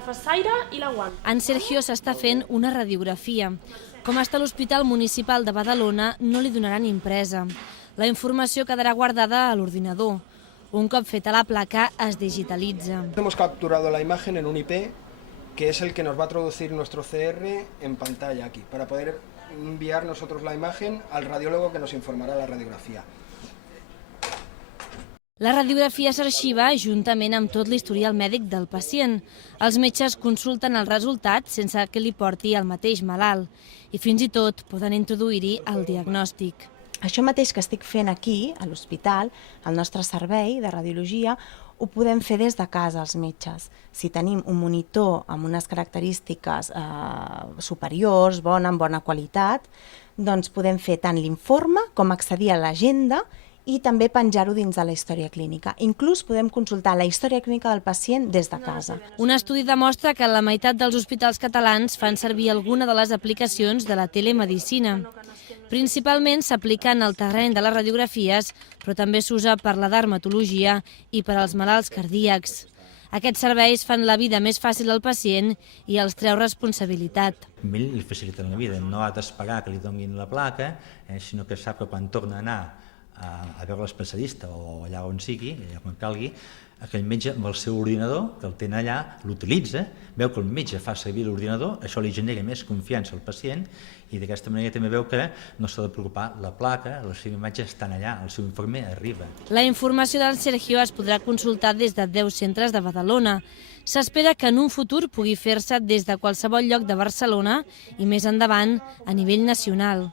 fassaire i la guant. En Sergio s'està fent una radiografia. Com està a l'Hospital Municipal de Badalona, no li donaran impresa. La informació quedarà guardada a l'ordinador. Un cop feta la placa, es digitalitza. Hemos capturado la imagen en un IP, que es el que nos va a traducir nuestro CR en pantalla aquí, para poder enviar nosotros la imagen al radiólogo que nos informará la radiografía. La radiografia s'arxiva juntament amb tot l'historial mèdic del pacient. Els metges consulten el resultat sense que li porti el mateix malalt i fins i tot poden introduir-hi el diagnòstic. Això mateix que estic fent aquí, a l'hospital, al nostre servei de radiologia, ho podem fer des de casa els metges. Si tenim un monitor amb unes característiques superiors, amb bona qualitat, doncs podem fer tant l'informe com accedir a l'agenda i també penjar-ho dins de la història clínica. Inclús podem consultar la història clínica del pacient des de casa. Un estudi demostra que la meitat dels hospitals catalans fan servir alguna de les aplicacions de la telemedicina. Principalment s'aplica en el terreny de les radiografies, però també s'usa per la dermatologia i per als malalts cardíacs. Aquests serveis fan la vida més fàcil al pacient i els treu responsabilitat. A ell li faciliten la vida, no ha d'esperar que li donin la placa, sinó que sap que quan torna a anar a veure l'especialista o allà on sigui, allà on calgui, aquell metge amb el seu ordinador, que el té allà, l'utilitza, veu que el metge fa servir l'ordinador, això li genera més confiança al pacient i d'aquesta manera també veu que no s'ha de preocupar, la placa, la seva imatge estan allà, el seu informe arriba. La informació del Sergio es podrà consultar des de 10 centres de Badalona. S'espera que en un futur pugui fer-se des de qualsevol lloc de Barcelona i més endavant a nivell nacional.